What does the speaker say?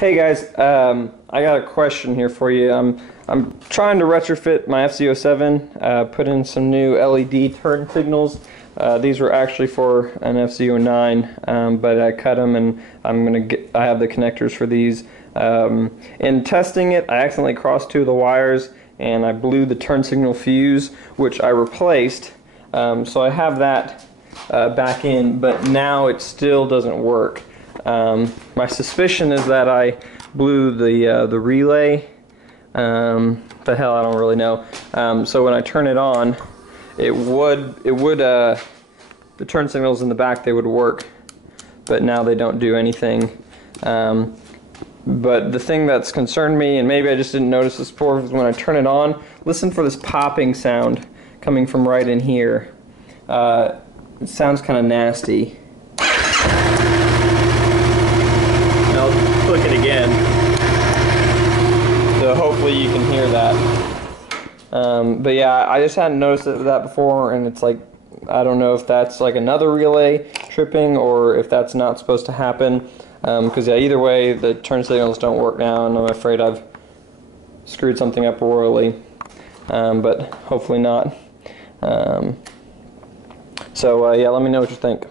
Hey guys, I got a question here for you. I'm trying to retrofit my FZ-07, put in some new LED turn signals. These were actually for an FZ-09, but I cut them and I have the connectors for these. In testing it, I accidentally crossed two of the wires and I blew the turn signal fuse, which I replaced. So I have that back in, but now it still doesn't work. My suspicion is that I blew the relay. The hell, I don't really know. So when I turn it on, the turn signals in the back, they would work, but now they don't do anything. But the thing that's concerned me, and maybe I just didn't notice this before, is when I turn it on, listen for this popping sound coming from right in here. It sounds kind of nasty. I'll click it again, so hopefully you can hear that. But yeah, I just hadn't noticed that before, and it's like, I don't know if that's like another relay tripping or if that's not supposed to happen. Because yeah, either way, the turn signals don't work now, and I'm afraid I've screwed something up royally. But hopefully not. So yeah, let me know what you think.